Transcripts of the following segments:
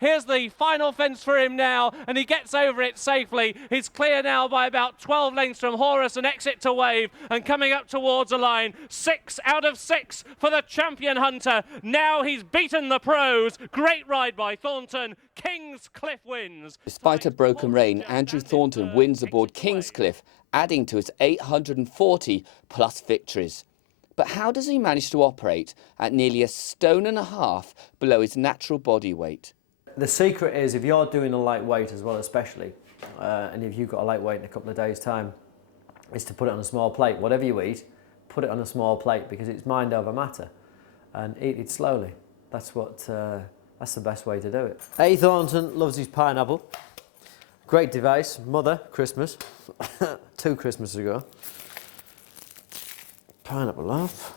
Here's the final fence for him now, and he gets over it safely. He's clear now by about 12 lengths from Horus and exit to Wave, and coming up towards a line. 6 out of 6 for the champion hunter. Now he's beaten the pros. Great ride by Thornton. Kingscliff wins. Despite a broken rein, Andrew Thornton wins aboard Kingscliff, adding to his 840 plus victories. But how does he manage to operate at nearly 1.5 stones below his natural body weight? The secret is, if you're doing a lightweight as well, especially, and if you've got a lightweight in a couple of days' time, is to put it on a small plate. Whatever you eat, put it on a small plate, because it's mind over matter, and eat it slowly. That's the best way to do it. A. Thornton loves his pineapple. Great device. Mother, Christmas, 2 Christmases ago. Pineapple off.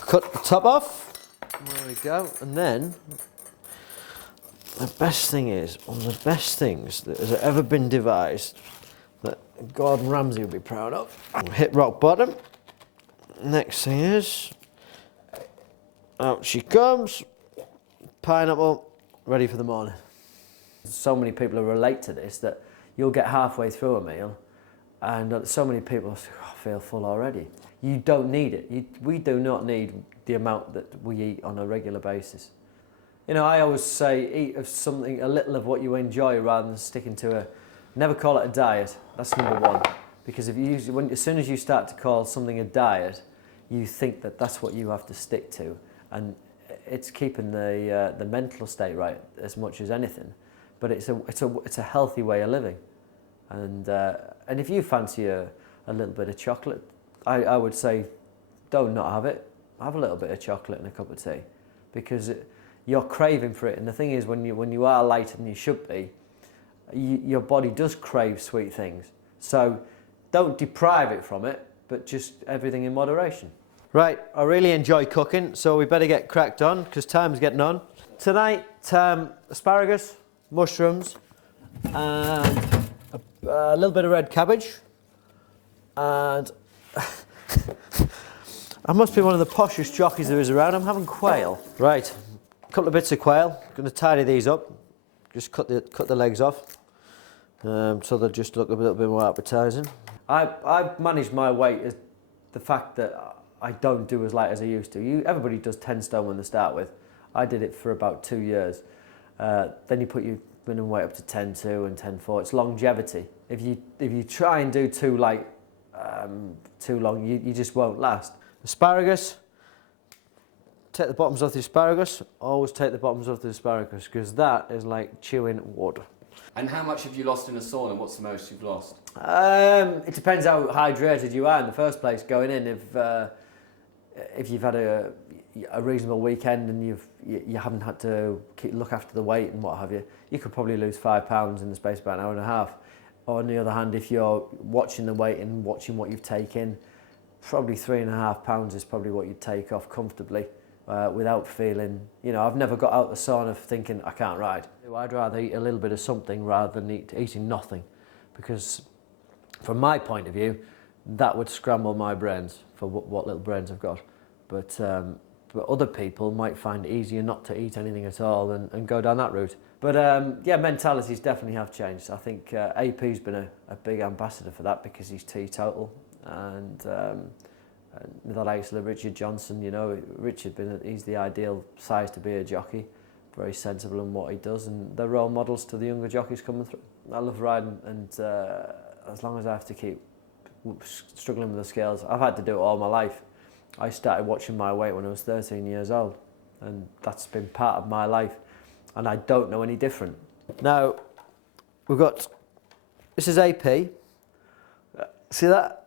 Cut the top off. There we go. And then the best thing is, one of the best things that has ever been devised that Gordon Ramsay would be proud of. Hit rock bottom. Next thing is, out she comes. Pineapple, ready for the morning. So many people relate to this that you'll get halfway through a meal and so many people say, oh, I feel full already. You don't need it. We do not need the amount that we eat on a regular basis. You know, I always say eat of something, a little of what you enjoy rather than sticking to a, never call it a diet. That's number one. Because if you, as soon as you start to call something a diet, you think that that's what you have to stick to. And it's keeping the mental state right as much as anything. But it's a healthy way of living. And if you fancy a little bit of chocolate, I would say don't not have it. Have a little bit of chocolate and a cup of tea, because you're craving for it. And the thing is, when you are lighter than you should be, your body does crave sweet things. So don't deprive it from it, but just everything in moderation. Right, I really enjoy cooking, so we better get cracked on because time's getting on. Tonight, asparagus, mushrooms, and a little bit of red cabbage, and I must be one of the poshest jockeys there is around. I'm having quail. Right, a couple of bits of quail. Going to tidy these up. Just cut the legs off, so they'll just look a little bit more appetising. I manage my weight as the fact that I don't do as light as I used to. Everybody does 10 stone when they start with. I did it for about 2 years. Then you put your minimum weight up to 10.2 and 10.4. It's longevity. If you try and do too light, too long, you just won't last. Asparagus. Take the bottoms off the asparagus. Always take the bottoms off the asparagus, because that is like chewing wood. And how much have you lost in a sauna? What's the most you've lost? It depends how hydrated you are in the first place going in. If you've had a reasonable weekend and you haven't had to look after the weight and what have you, you could probably lose 5 pounds in the space of about an hour and a half. Or on the other hand, if you're watching the weight and watching what you've taken, probably 3.5 pounds is probably what you'd take off comfortably without feeling, you know, I've never got out the sauna thinking I can't ride. I'd rather eat a little bit of something rather than eating nothing, because from my point of view, that would scramble my brains for what little brains I've got. But other people might find it easier not to eat anything at all and go down that route. But yeah, mentalities definitely have changed. I think AP's been a big ambassador for that, because he's teetotal, and the likes of Richard Johnson, you know, he's the ideal size to be a jockey, very sensible in what he does, and they're role models to the younger jockeys coming through. I love riding, and as long as I have to keep struggling with the scales, I've had to do it all my life. I started watching my weight when I was 13 years old, and that's been part of my life, and I don't know any different. Now, this is AP. See that?